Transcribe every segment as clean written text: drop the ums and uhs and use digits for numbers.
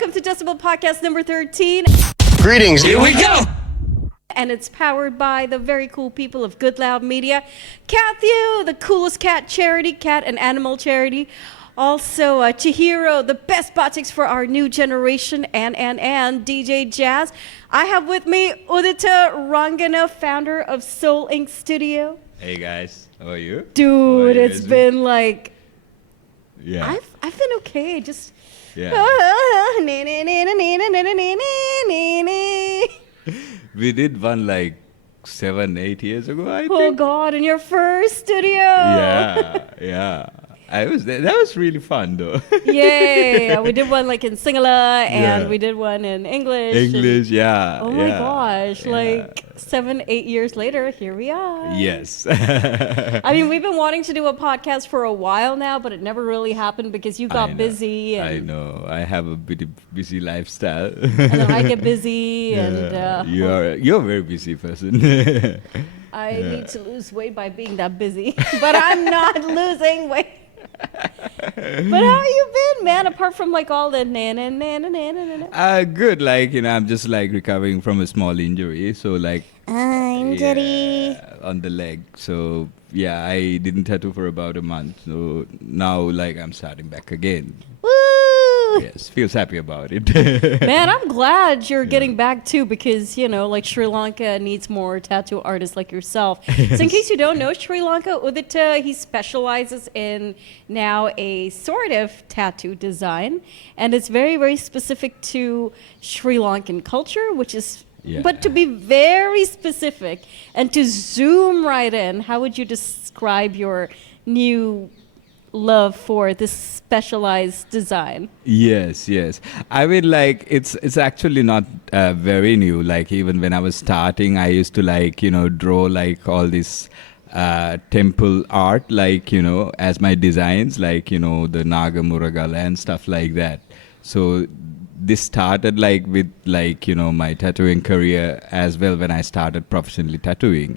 Welcome to Decibel Podcast number 13. Greetings. Here we go. And it's powered by the very cool people of Good Loud Media. Catthew, the coolest cat charity, cat and animal charity. Also, Chihiro, the best botchicks for our new generation, and DJ Jazz. I have with me Uditha Rangana, founder of Soul Inc. Studio. Hey guys, how are you? Dude, it's been like... Yeah. I've been okay, just... Yeah. We did one like 7-8 years ago, I think. Oh God, in your first studio. Yeah. That was really fun though. Yay! We did one like in Sinhala and we did one in English. Yeah. Oh my gosh! Yeah. Like 7-8 years later, here we are. Yes. I mean, we've been wanting to do a podcast for a while now, but it never really happened because you got busy. And I know. I have a bit busy lifestyle. And then I get busy, and you're a very busy person. I need to lose weight by being that busy, but I'm not losing weight. But how you been, man? Apart from like all the Good. Like, I'm just like recovering from a small injury. So like injury on the leg. So yeah, I didn't tattoo for about a month. So now like I'm starting back again. Woo! Yes, feels happy about it. Man, I'm glad you're getting back too, because like Sri Lanka needs more tattoo artists like yourself. So in case you don't know Sri Lanka, Uditha, he specializes in now a sort of tattoo design, and it's very, very specific to Sri Lankan culture, which is but to be very specific and to zoom right in, how would you describe your new love for this specialized design? Yes. I mean, like it's actually not very new. Like even when I was starting, I used to like draw like all this temple art, like as my designs, like the Naga Muragala and stuff like that. So this started like with like my tattooing career as well when I started professionally tattooing.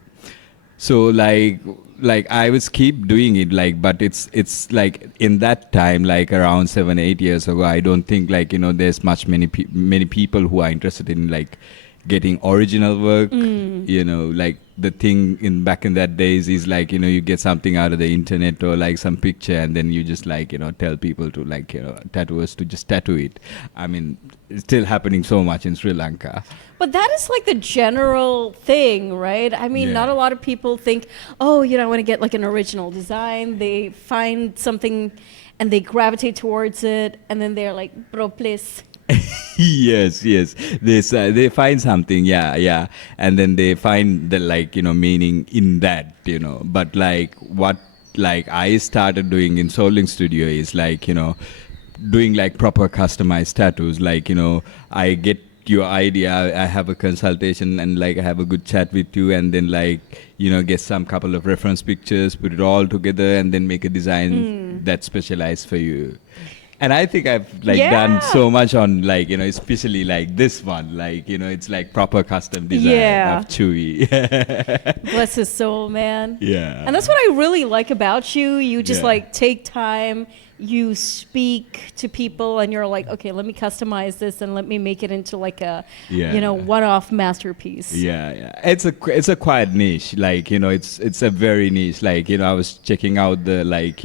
So like I was keep doing it, like, but it's like in that time, like around 7-8 years ago, I don't think like there's many people who are interested in like getting original work. Like the thing back in that days is like you get something out of the internet or like some picture, and then you just like tell people to like tattooers to just tattoo it. I mean, it's still happening so much in Sri Lanka. But that is like the general thing, right? I mean, not a lot of people think, oh, I want to get like an original design. They find something and they gravitate towards it, and then they're like, bro, please. Yes. They find something, and then they find the like meaning in that, But like what like I started doing in Soling Studio is like doing like proper customized tattoos. Like I get your idea, I have a consultation, and like I have a good chat with you, and then like get some couple of reference pictures, put it all together, and then make a design that's specialized for you. And I think I've like done so much on like especially like this one, like it's like proper custom design of Chewy. Bless his soul, man. Yeah. And that's what I really like about you. You just like take time, you speak to people, and you're like, okay, let me customize this and let me make it into like a one-off masterpiece. Yeah. It's a quiet niche, like it's a very niche. Like I was checking out the like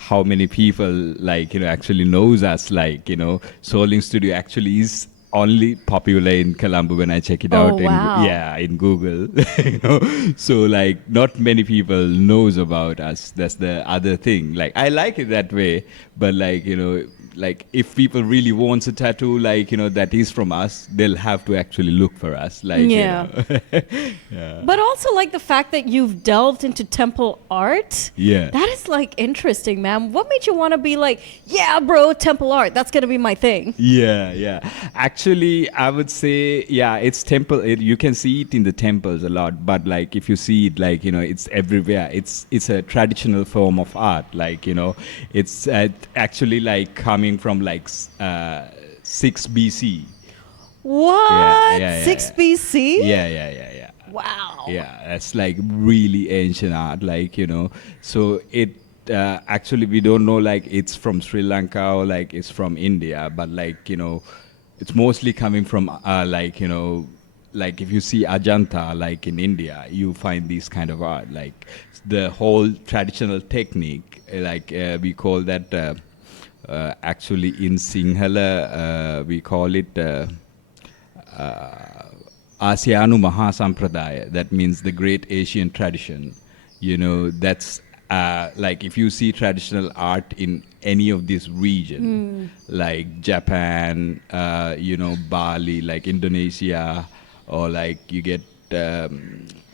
how many people like actually knows us, like Soling Studio actually is only popular in Colombo when I check it out in Google. So like not many people knows about us. That's the other thing. Like I like it that way, but like like if people really wants a tattoo, like that is from us, they'll have to actually look for us, like But also like the fact that you've delved into temple art, that is like interesting, man. What made you want to be like, yeah bro, temple art, that's gonna be my thing? Actually I would say it's temple. You can see it in the temples a lot, but like if you see it like it's everywhere. It's a traditional form of art, like it's actually like coming from like 6 BC. What? 6 BC? Yeah. Wow. Yeah, that's like really ancient art, like so it actually we don't know like it's from Sri Lanka or like it's from India, but like it's mostly coming from like if you see Ajanta like in India, you find these kind of art, like the whole traditional technique, we call that actually in Sinhala we call it Asianu Maha Sampradaya. That means the Great Asian Tradition. That's like if you see traditional art in any of this region, like Japan, Bali, like Indonesia, or like you get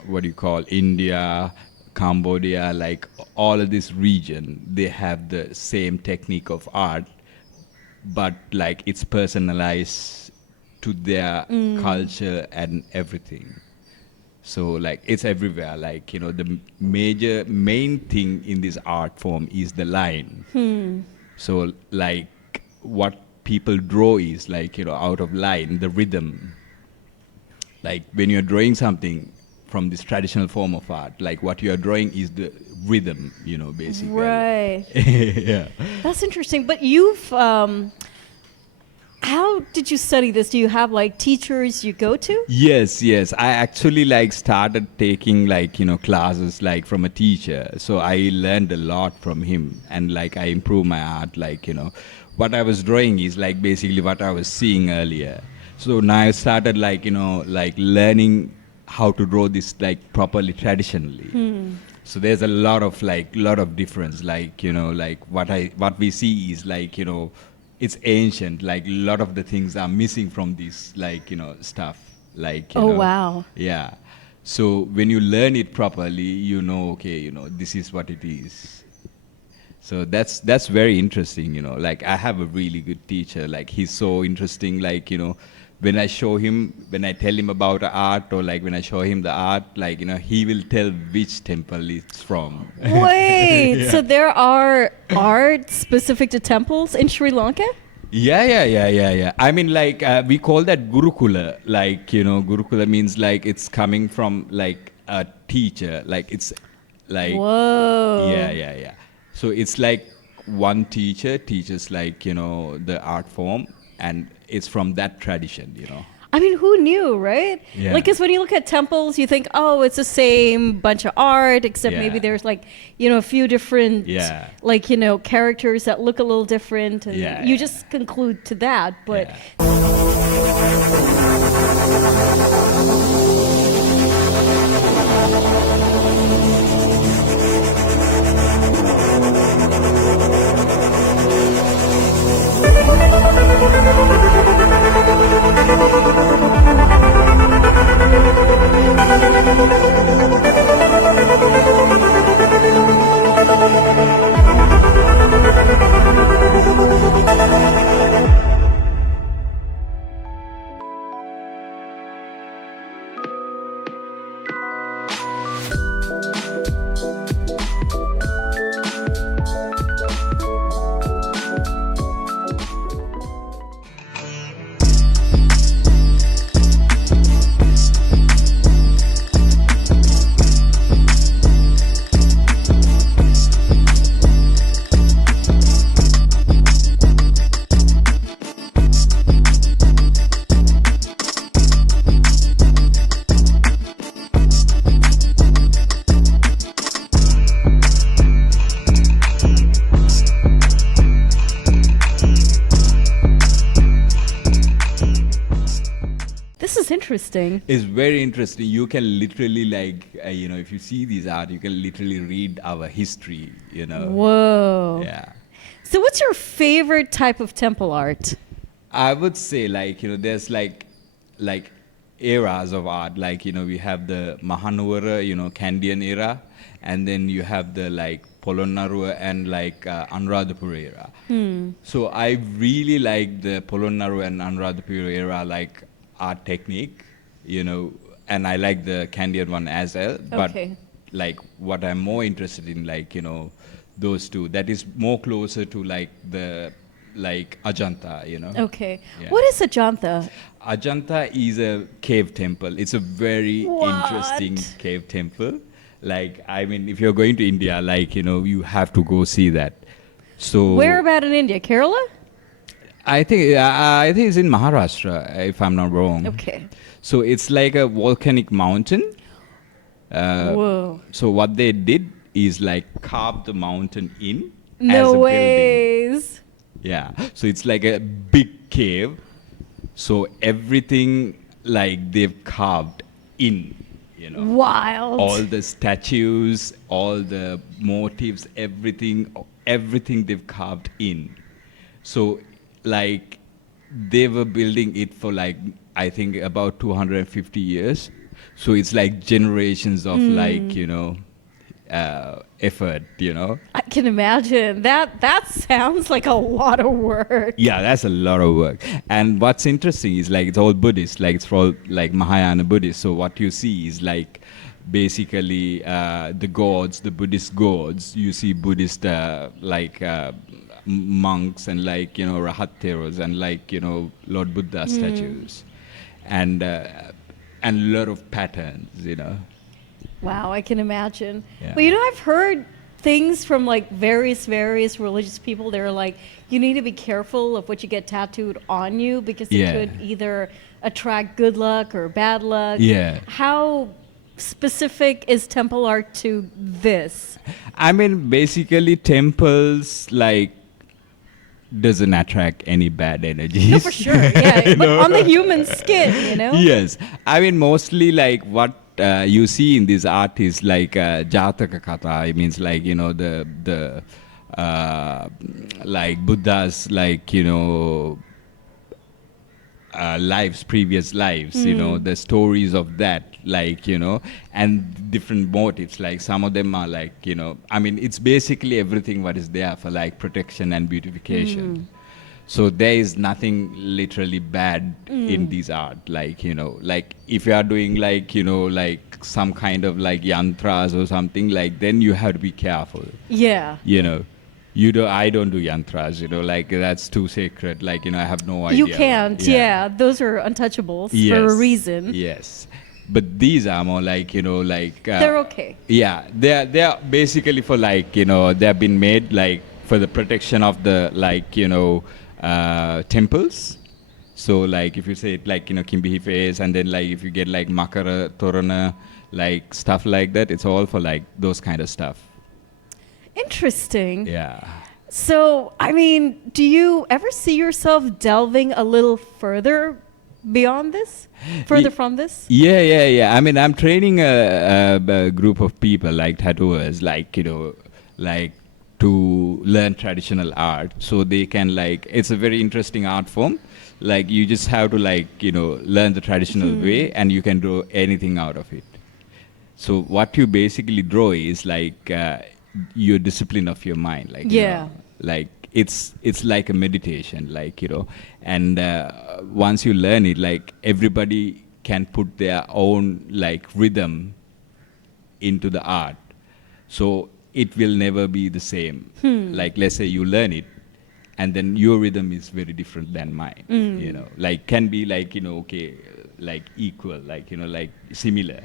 what do you call India, Cambodia, like all of this region, they have the same technique of art, but like it's personalized to their culture and everything. So like it's everywhere. Like the main thing in this art form is the line. So like what people draw is like out of line, the rhythm. Like when you're drawing something from this traditional form of art, like what you're drawing is the rhythm, basically. Right. Yeah. That's interesting. But you've, how did you study this? Do you have like teachers you go to? Yes. I actually like started taking like classes like from a teacher. So I learned a lot from him, and like I improved my art. Like what I was drawing is like basically what I was seeing earlier. So now I started like like learning how to draw this like properly traditionally. So there's a lot of difference. Like like what we see is like it's ancient. Like a lot of the things are missing from this like stuff. Like Wow. Yeah. So when you learn it properly, okay, this is what it is. So that's very interesting. Like I have a really good teacher. Like he's so interesting. Like when I tell him about the art, or like when I show him the art, like he will tell which temple it's from. Wait, Yeah. so there are art specific to temples in Sri Lanka? Yeah. I mean, like we call that Gurukula. Like Gurukula means like it's coming from like a teacher. Like it's like Whoa. Yeah. So it's like one teacher teaches like the art form, and it's from that tradition. I mean, who knew, right? Yeah. Like, because when you look at temples, you think, oh, it's the same bunch of art, except Yeah. maybe there's like, a few different, Yeah. like, characters that look a little different. And Yeah, you yeah. just conclude to that. But Yeah. this is interesting. It's very interesting. You can literally like, if you see these art, you can literally read our history, Whoa. Yeah. So, what's your favorite type of temple art? I would say like, there's like eras of art. Like, we have the Mahanuvara, Kandyan era, and then you have the like Polonnaruwa and like Anuradhapura era. So I really like the Polonnaruwa and Anuradhapura era like art technique, and I like the Kandyan one as well. But Okay. like what I'm more interested in, like, those two, that is more closer to like the like Ajanta, Okay. Yeah. What is Ajanta? Ajanta is a cave temple. It's a very What? interesting cave temple. Like, I mean, if you're going to India, like, you have to go see that. So Where about in India? Kerala? I think it's in Maharashtra, if I'm not wrong. Okay. So it's like a volcanic mountain. Whoa. So what they did is like carve the mountain in as No a building. ways. Yeah. So it's like a big cave. So everything like they've carved in, Wild. all the statues, all the motifs, everything they've carved in. So like they were building it for like I think about 250 years. So it's like generations of effort, I can imagine. That sounds like a lot of work. Yeah, that's a lot of work. And what's interesting is like it's all Buddhist, like it's all like Mahayana Buddhist. So what you see is like basically the gods, the Buddhist gods. You see Buddhist monks and like Rahat and like Lord Buddha statues, and a lot of patterns. Wow, I can imagine. Yeah. Well, I've heard things from like various religious people. They're like, you need to be careful of what you get tattooed on you because it Yeah. could either attract good luck or bad luck. Yeah. How specific is temple art to this? I mean, basically, temples like doesn't attract any bad energies. No, for sure. Yeah, but on the human skin, Yes, I mean mostly like what you see in this art is like Jataka Katha. It means like the like Buddha's like previous lives, the stories of that, like and different motives. Like some of them are like I mean it's basically everything what is there for like protection and beautification. So there is nothing literally bad in this art. Like like if you are doing like like some kind of like yantras or something, like then you have to be careful. Yeah. I don't do yantras, like that's too sacred. Like, I have no idea. You can't. Yeah. Those are untouchables for a Yes, reason. Yes. But these are more like, like... They're okay. Yeah. They're basically for like, they've been made like for the protection of the like, temples. So like if you say it like, Kimbihi face and then like if you get like Makara, Torana, like stuff like that, it's all for like those kind of stuff. Interesting. Yeah. So, I mean, do you ever see yourself delving a little further beyond this? Further from this? Yeah. I mean, I'm training a group of people like tattooers, like, like to learn traditional art. So they can like, it's a very interesting art form. Like you just have to like, learn the traditional way and you can draw anything out of it. So what you basically draw is like your discipline of your mind. Like, like it's like a meditation, like, and once you learn it, like everybody can put their own like rhythm into the art. So it will never be the same. Like let's say you learn it and then your rhythm is very different than mine, like can be like, okay, like equal, like, like similar,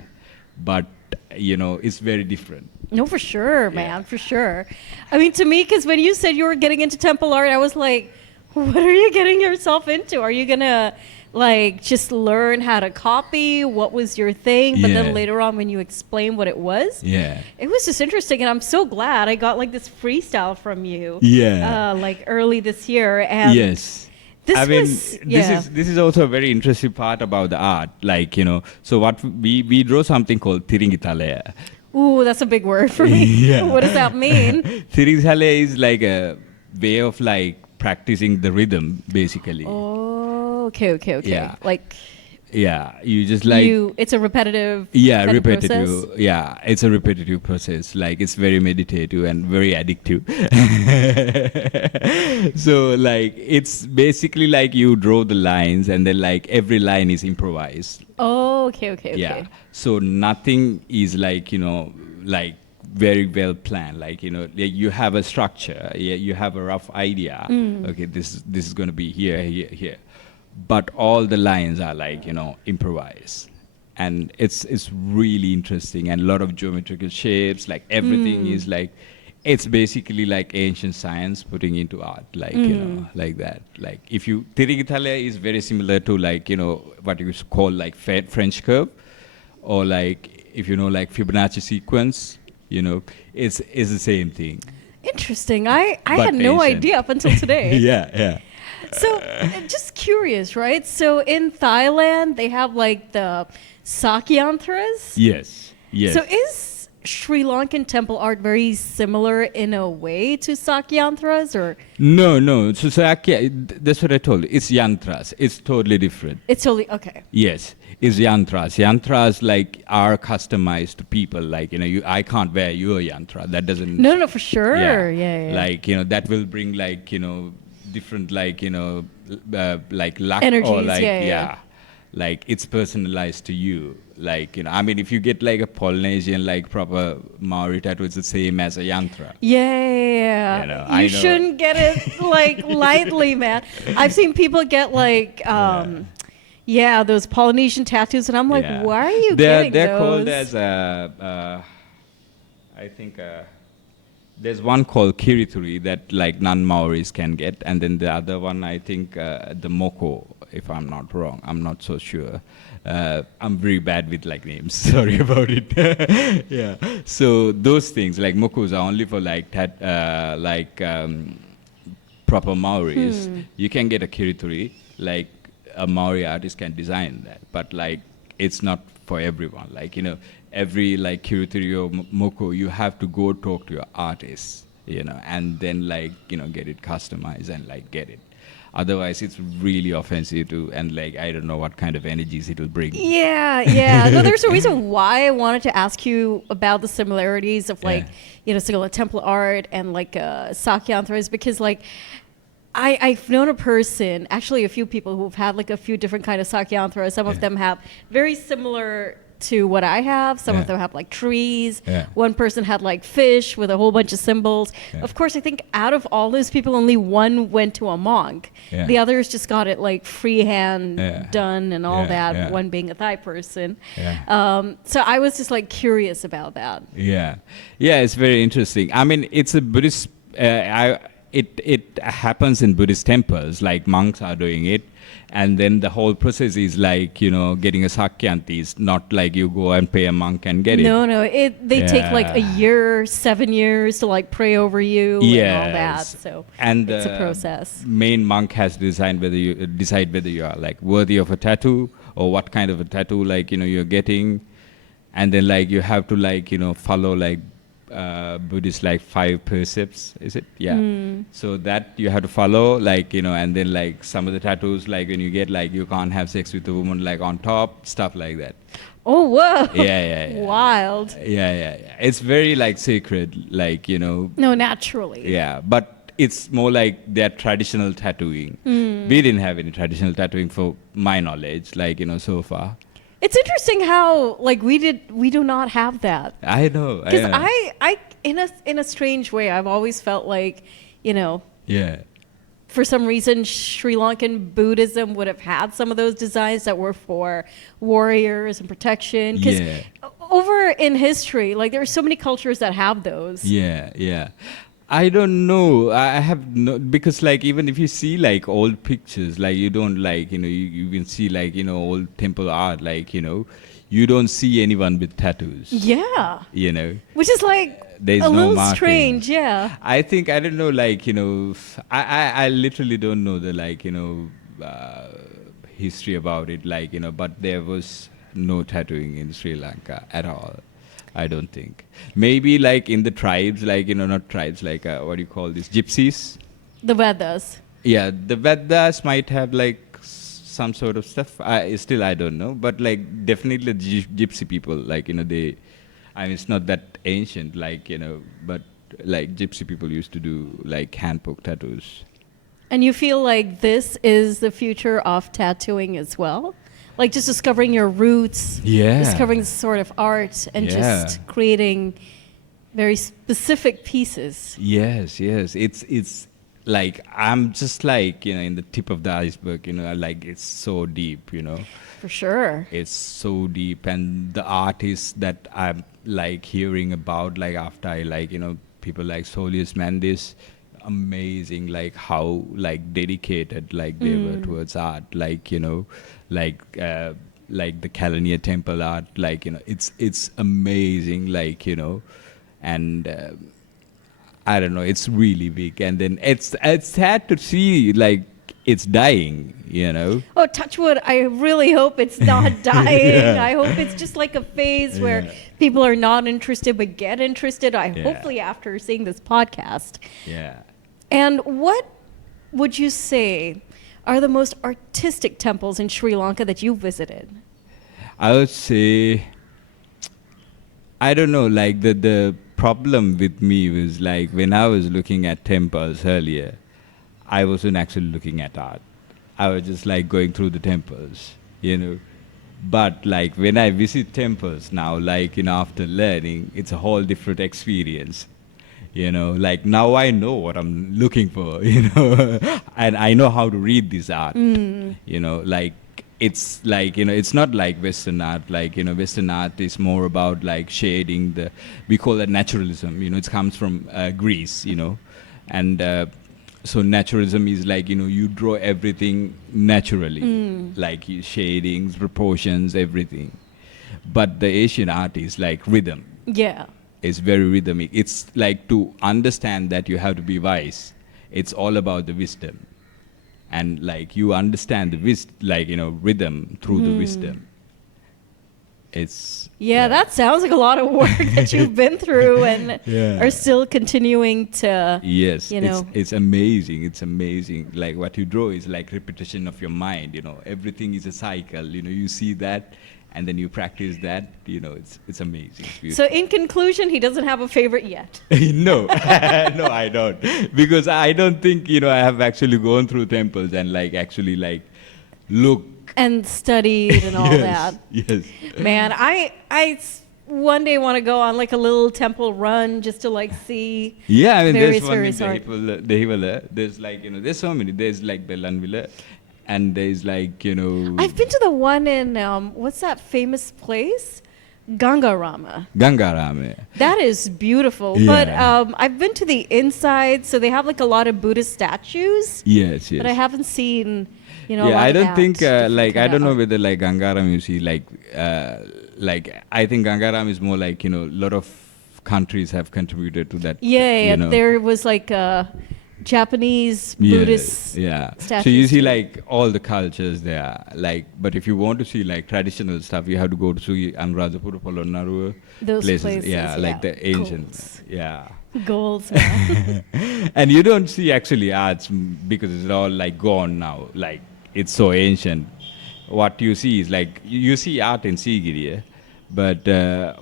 but it's very different. No, for sure, man, for sure. I mean, to me, because when you said you were getting into temple art, I was like, what are you getting yourself into? Are you going to, like, just learn how to copy? What was your thing? But then later on, when you explained what it was, it was just interesting. And I'm so glad I got, like, this freestyle from you, like, early this year. And this is also a very interesting part about the art. Like, so what we draw something called Thiringitale. Ooh, that's a big word for me. What does that mean? Thiringitale is like a way of like practicing the rhythm, basically. Oh, okay. Yeah. Like, you just like it's a repetitive repetitive process? It's a repetitive process. Like it's very meditative and very addictive. So like it's basically like you draw the lines and then like every line is improvised. Oh, okay. Yeah, so nothing is like like very well planned. Like you have a structure, you have a rough idea. Okay, this is going to be here, but all the lines are like improvised, and it's really interesting, and a lot of geometrical shapes, like everything is like, it's basically like ancient science putting into art, like you know, like that. Like if you Tirigitale is very similar to like, you know, what you call like French curve, or like if you know like Fibonacci sequence, you know, it's the same thing. Interesting. I But had no ancient. idea up until today. Yeah. So, just curious, right? So, in Thailand, they have like the Sakyantras. Yes. So, is Sri Lankan temple art very similar in a way to Sakyantras, or No. So that's what I told you. It's yantras. It's totally different. it's totally okay? Yes, it's yantras. Yantras like are customized to people. Like, you know, I can't wear your yantra. That doesn't. No, for sure. Yeah. Like, you know, that will bring like, you know, different like, you know, like luck or Energies, like yeah. like it's personalized to you. Like, you know, I mean, if you get like a Polynesian like proper Maori tattoo, it's the same as a yantra. Yeah. You know, I know. You shouldn't get it like lightly, man. I've seen people get like those Polynesian tattoos, and I'm like, Yeah. why are you they're getting those? called as I think there's one called Kirituri that like non-Maoris can get, and then the other one I think the Moko, if I'm not wrong. I'm not so sure. I'm very bad with like names. Sorry about it. Yeah. So those things like Mokos are only for like proper Maoris. You can get a Kirituri, like a Maori artist can design that, but like it's not for everyone. Like, you know, every like Kirituri or Moko, you have to go talk to your artist, you know, and then like, you know, get it customized and like get it. Otherwise, it's really offensive to, and like, I don't know what kind of energies it'll bring. Yeah. No, there's a reason why I wanted to ask you about the similarities of like, you know, Sinhala temple art and like Sakyantras, because like, I've known a person, actually a few people who've had like a few different kind of Sakyantras. Some of them have very similar to what I have. Some of them have like trees. One person had like fish with a whole bunch of symbols. Of course, I think out of all those people, only one went to a monk. The others just got it like freehand done and all that, one being a Thai person. So I was just like curious about that. Yeah, it's very interesting. I mean, it's a Buddhist, it happens in Buddhist temples, like monks are doing it. And then the whole process is like, you know, getting a Sakyanti is not like you go and pay a monk and get it. No, they take like a year, 7 years to like pray over you and all that. So and it's a process. Main monk has decide whether you are like worthy of a tattoo or what kind of a tattoo like, you know, you're getting. And then like you have to like, you know, follow like Buddhist like 5 precepts, is it? So that you have to follow, like, you know, and then like some of the tattoos, like when you get like you can't have sex with a woman like on top, stuff like that. Oh, whoa. Yeah. Wild. Yeah. It's very like sacred, like, you know. No, naturally. Yeah, but it's more like their traditional tattooing. We didn't have any traditional tattooing for my knowledge, like, you know, so far. It's interesting how like we do not have that. I know. Because I in a strange way, I've always felt like, you know, for some reason Sri Lankan Buddhism would have had some of those designs that were for warriors and protection. Because over in history, like there are so many cultures that have those. Yeah. I don't know. I have no, because like even if you see like old pictures, like you don't like, you know, you can see like, you know, old temple art, like, you know, you don't see anyone with tattoos. Yeah. You know. Which is like there's a no little marking. strange, yeah. I think, I don't know, like, you know, I literally don't know the like, you know, history about it, like, you know, but there was no tattooing in Sri Lanka at all. I don't think. Maybe like in the tribes, like, you know, not tribes, like what do you call this? Gypsies? The Vedas. Yeah, the Vedas might have like some sort of stuff. I don't know. But like definitely the gypsy people, like, you know, I mean, it's not that ancient, like, you know, but like gypsy people used to do like hand poke tattoos. And you feel like this is the future of tattooing as well? Like just discovering your roots, discovering sort of art, and just creating very specific pieces. Yes. It's like I'm just like, in the tip of the iceberg, like it's so deep, For sure. it's so deep. And the artists that I'm like hearing about, like after I like, people like Solius Mandis, amazing, like how like dedicated like they were towards art, like, like, like the Kalaniya temple art, like, it's amazing, like, and, I don't know. It's really big, and then it's sad to see like it's dying. Oh, touch wood. I really hope it's not dying. Yeah. I hope it's just like a phase where people are not interested but get interested. Yeah. Hopefully after seeing this podcast. Yeah. And what would you say are the most artistic temples in Sri Lanka that you visited? I would say, I don't know. Like the problem with me was like when I was looking at temples earlier, I wasn't actually looking at art. I was just like going through the temples, But like when I visit temples now, like, after learning, it's a whole different experience. Like now I know what I'm looking for, and I know how to read this art, like it's like, it's not like Western art, like, Western art is more about like shading we call that naturalism, it comes from Greece, and so naturalism is like, you draw everything naturally, like shadings, proportions, everything. But the Asian art is like rhythm. Yeah. It's very rhythmic. It's like to understand that you have to be wise. It's all about the wisdom. And like you understand the rhythm through the wisdom. It's That sounds like a lot of work that you've been through and Yeah. are still continuing to. Yes, You know. it's amazing. It's amazing. Like what you draw is like repetition of your mind. Everything is a cycle. You see that, and then you practice that. It's amazing. It's So beautiful. in conclusion, he doesn't have a favorite yet. No, no, I don't, because I don't think I have actually gone through temples and like actually like look. And studied and all Yes, that. Yes. Man, one day want to go on like a little temple run just to like see. Yeah, I mean, Various, there's one in various Decibel. There's like there's so many. There's like Belanville, and there's like I've been to the one in what's that famous place? Gangarama. Gangarame. That is beautiful. Yeah. But I've been to the inside, so they have like a lot of Buddhist statues. Yes, yes. But I haven't seen, a Yeah, lot I of don't that think different like I kinda don't know art. whether like Gangaram you see like I think Gangaram is more like a lot of countries have contributed to that. Yeah, there was like a Japanese Buddhist Yeah. So statues you see too. like all the cultures there. Like, but if you want to see like traditional stuff, you have to go to Anuradhapura, Polonnaruwa Those places. places, Yeah, like yeah. the ancient. Goals. Yeah. Goals, man. And you don't see actually arts because it's all like gone now. Like it's so ancient. What you see is like you see art in Sigiriya, but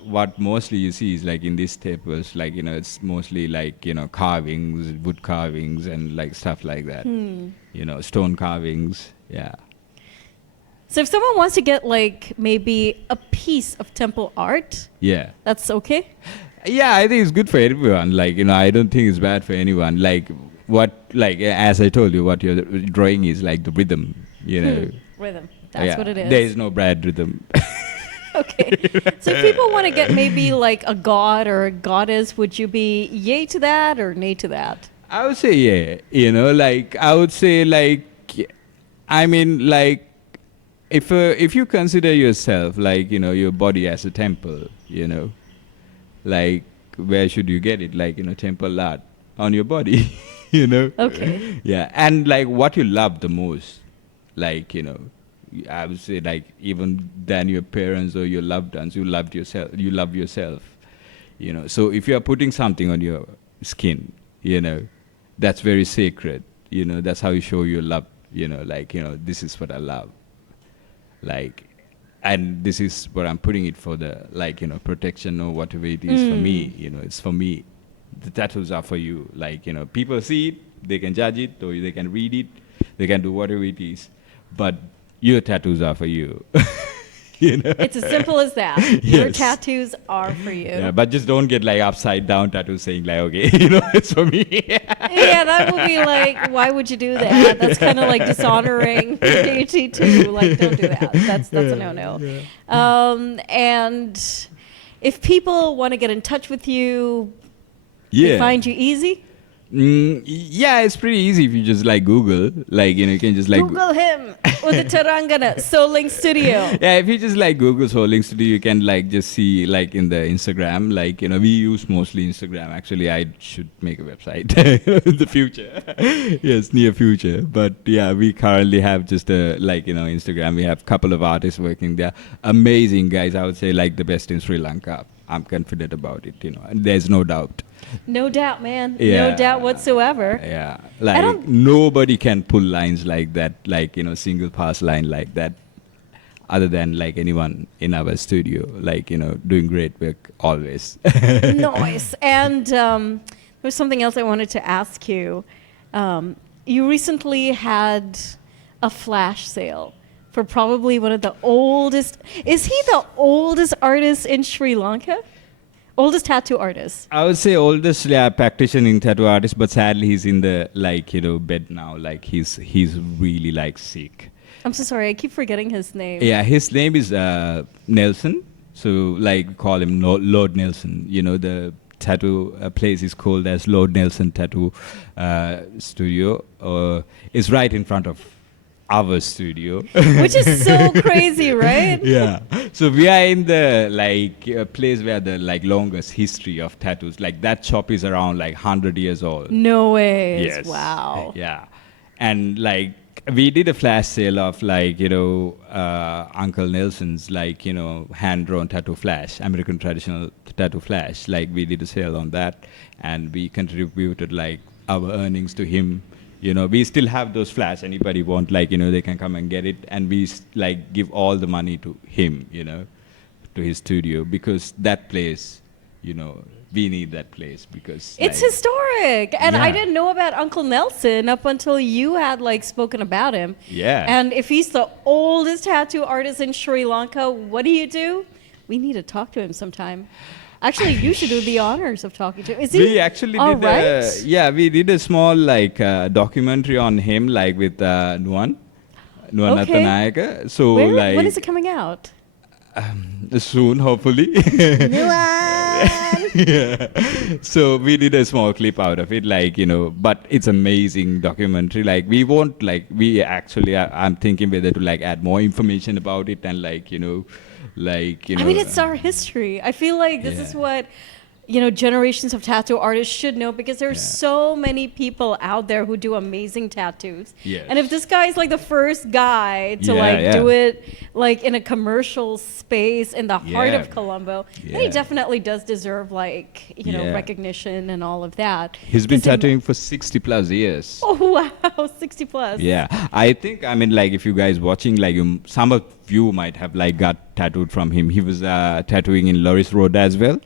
what mostly you see is like in these temples, like it's mostly like carvings, wood carvings, and like stuff like that. Stone carvings. Yeah. So if someone wants to get like maybe a piece of temple art, Yeah. that's okay? Yeah, I think it's good for everyone. Like, I don't think it's bad for anyone. Like, as I told you, what you're drawing is like the rhythm, Rhythm. That's Yeah, what it is. There is no bad rhythm. Okay. So if people want to get maybe like a god or a goddess, would you be yay to that or nay to that? I would say, yeah. Like, I would say, like, I mean, like, if you consider yourself, like, your body as a temple, like, where should you get it? Like, temple art on your body, Okay. Yeah, and like what you love the most, like, I would say like even than your parents or your loved ones, you love yourself. So if you are putting something on your skin, that's very sacred. That's how you show your love. Like this is what I love. Like, and this is what I'm putting it for the like protection or whatever it is for me. It's for me. The tattoos are for you. Like people see it, they can judge it or they can read it, they can do whatever it is, but your tattoos are for you. It's as simple as that. Your Yes. tattoos are for you. Yeah, but just don't get like upside down tattoos saying like, okay, it's for me. Yeah, that would be like, why would you do that? That's kind of like dishonoring your deity too. Like, don't do that. That's a no-no. And if people want to get in touch with you, they find you easy. Yeah, it's pretty easy if you just like Google, like, you can just like Google him, Uditha Rangana, Soling Studio. Yeah, if you just like Google Soling Studio, you can like just see like in the Instagram, like, we use mostly Instagram. Actually, I should make a website in the future. Yes, near future. But yeah, we currently have just like, Instagram. We have a couple of artists working there. Amazing guys. I would say like the best in Sri Lanka. I'm confident about it, and there's no doubt. No doubt, man. Yeah. No doubt whatsoever. Yeah, like nobody can pull lines like that, like, single pass line like that, other than like anyone in our studio, like, doing great work always. Nice. And there's something else I wanted to ask you. You recently had a flash sale for probably one of the oldest. Is he the oldest artist in Sri Lanka? Oldest tattoo artist. I would say oldest practicing tattoo artist, but sadly he's in the like, bed now. Like he's really like sick. I'm so sorry. I keep forgetting his name. Yeah, his name is Nelson. So like we call him Lord Nelson. The tattoo place is called as Lord Nelson Tattoo Studio. It's right in front of our studio. Which is so crazy, right? Yeah. So we are in the like place where the like longest history of tattoos. Like that shop is around like 100 years old. No way. Yes. Wow. Yeah. And like we did a flash sale of like, Uncle Nelson's like, hand-drawn tattoo flash, American traditional tattoo flash. Like we did a sale on that and we contributed like our earnings to him. We still have those flash. Anybody want, like, they can come and get it. And we like give all the money to him, to his studio, because that place, we need that place because it's like, historic. And I Yeah. didn't know about Uncle Nelson up until you had like spoken about him. Yeah. And if he's the oldest tattoo artist in Sri Lanka, what do? We need to talk to him sometime. Actually, you should do the honors of talking to him. Is he We actually all did right? we did a small like documentary on him, like with Nuan Okay. Nathanayaka. So Where? like When is it coming out? soon, hopefully. Yeah. So we did a small clip out of it, like, but it's amazing documentary. Like we won't like, we actually, I'm thinking whether to like add more information about it and like, I mean, it's our history. I feel like this is Yeah. what, generations of tattoo artists should know, because there's so many people out there who do amazing tattoos. Yes. And if this guy is like the first guy to Yeah, do it like in a commercial space in the heart Yeah. of Colombo, then he Yeah. definitely does deserve like, Yeah. recognition and all of that. He's been 'Cause he- tattooing for 60 plus years. Oh, wow, 60 plus. Yeah, I think, I mean, like, if you guys watching, like, some of you might have, like, got tattooed from him. He was tattooing in Loris Road as well.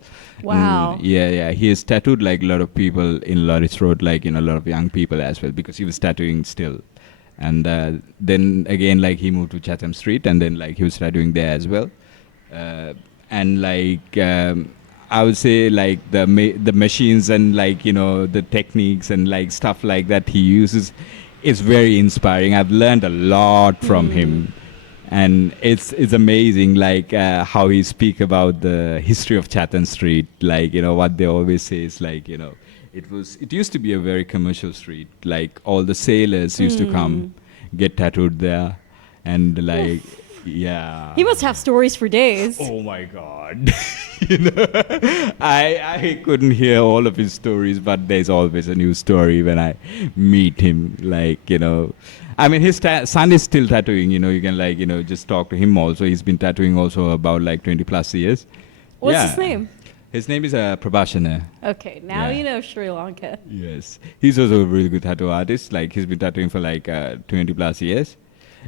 Wow. Yeah. He has tattooed, like, a lot of people in Loris Road, like, a lot of young people as well, because he was tattooing still. And then, again, like, he moved to Chatham Street, and then, like, he was tattooing there as well. And, like, I would say, like, the machines and, like, the techniques and, like, stuff like that he uses is very inspiring. I've learned a lot from him. And it's amazing, like, how he speak about the history of Chatham Street. Like, what they always say is, like, it used to be a very commercial street. Like, all the sailors used to come, get tattooed there. And, like, yeah. He must have stories for days. Oh my God. I couldn't hear all of his stories, but there's always a new story when I meet him. Like, I mean, his son is still tattooing, you can, like, just talk to him also. He's been tattooing also about like 20 plus years. What's his name? His name is Prabhashana. Okay, now Yeah. you know Sri Lanka. Yes. He's also a really good tattoo artist. Like, he's been tattooing for like 20 plus years.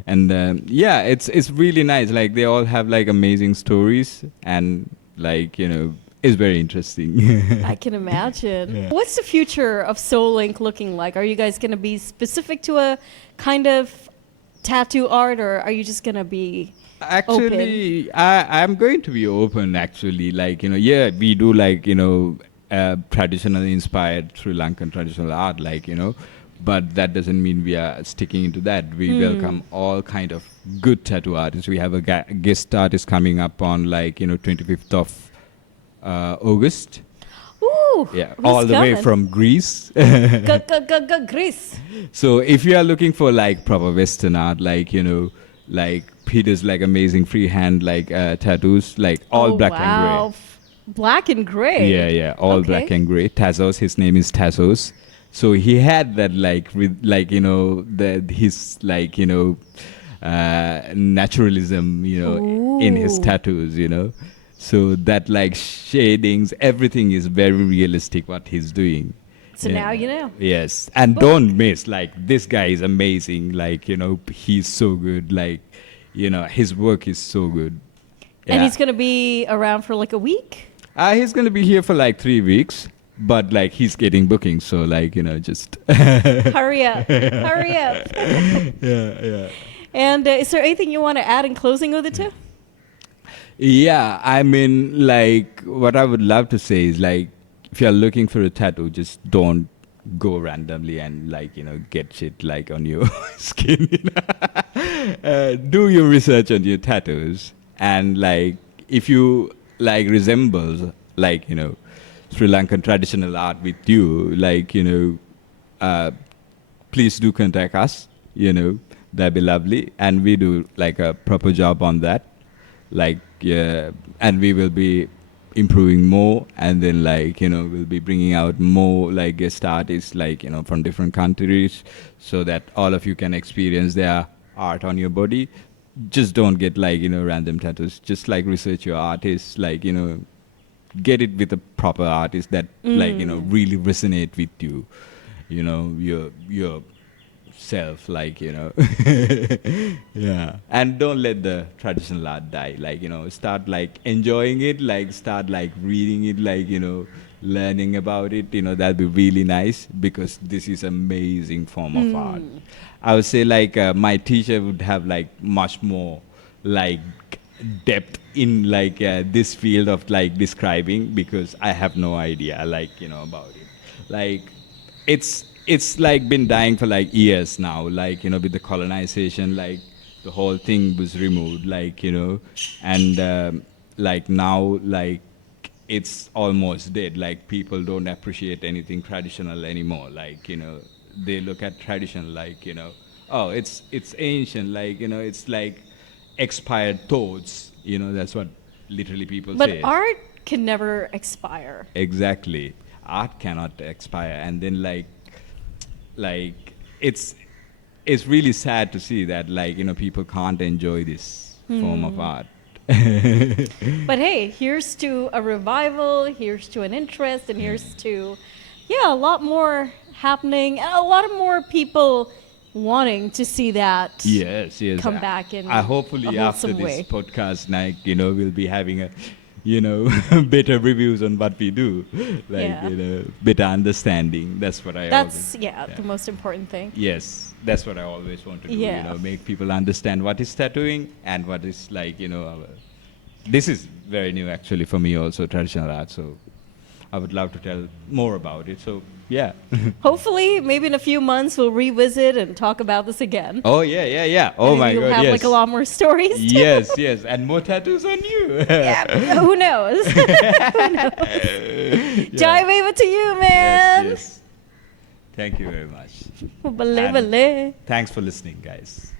And yeah, it's really nice. Like, they all have like amazing stories, and like, it's very interesting. I can imagine. Yeah. What's the future of Soul Link looking like? Are you guys going to be specific to a kind of tattoo art, or are you just gonna be Actually, I'm going to be open. Actually, like yeah, we do like traditionally inspired Sri Lankan traditional art, like but that doesn't mean we are sticking into that. We welcome all kind of good tattoo artists. We have a guest artist coming up on 25th of August. Ooh, Yeah, who's all the way coming? from Greece. Greece. So if you are looking for like proper Western art, like like Peter's like amazing freehand like tattoos, like all black and gray. Black and gray. Yeah, all Okay. black and gray. Tazos, his name is Tazos. So he had that like with like his like naturalism in his Ooh. tattoos. So that like shadings, everything is very realistic what he's doing. So now you know. Yes, and don't miss like this guy is amazing. Like he's so good. Like his work is so good. And Yeah. he's gonna be around for like a week. He's gonna be here for like 3 weeks, but like he's getting bookings, so like just Hurry up. Hurry up. yeah. And is there anything you want to add in closing, Uditha? Yeah, I mean, like what I would love to say is like if you're looking for a tattoo, just don't go randomly and like get shit like on your skin. Do your research on your tattoos, and like if you like resembles like Sri Lankan traditional art with you, like please do contact us. That'd be lovely, and we do like a proper job on that. Like and we will be improving more, and then like we'll be bringing out more like guest artists like from different countries, so that all of you can experience their art on your body. Just don't get like random tattoos. Just like research your artists, like get it with a proper artist that like really resonate with you, your self, like yeah. And don't let the traditional art die. Like start like enjoying it, like start like reading it, like learning about it. That'd be really nice, because this is amazing form of art. I would say like my teacher would have like much more like depth in like this field of like describing, because I have no idea like about it. Like it's like been dying for like years now, like with the colonization, like the whole thing was removed, like and like now like it's almost dead. Like people don't appreciate anything traditional anymore. Like they look at tradition like oh, it's ancient, like it's like expired thoughts. That's what literally people But say. art can never expire. Exactly, art cannot expire. And then like it's really sad to see that like people can't enjoy this form of art. But hey, here's to a revival, here's to an interest, and here's to, a lot more happening, and a lot of more people wanting to see that Yes. come back in I hopefully a after wholesome this way. podcast, like we'll be having a better reviews on what we do, like Yeah. better understanding. That's what I That's, always, the most important thing. Yes, that's what I always want to do. Yeah. Make people understand what is tattooing and what is like this is very new actually for me also, traditional art. So I would love to tell more about it. So yeah. Hopefully, maybe in a few months, we'll revisit and talk about this again. Oh yeah. Oh And my you'll god. have Yes. like a lot more stories. Too. Yes, and more tattoos on you. Yeah, who knows? Who knows? Jive over to you, man. Yes. Thank you very much. Bale, And bale. thanks for listening, guys.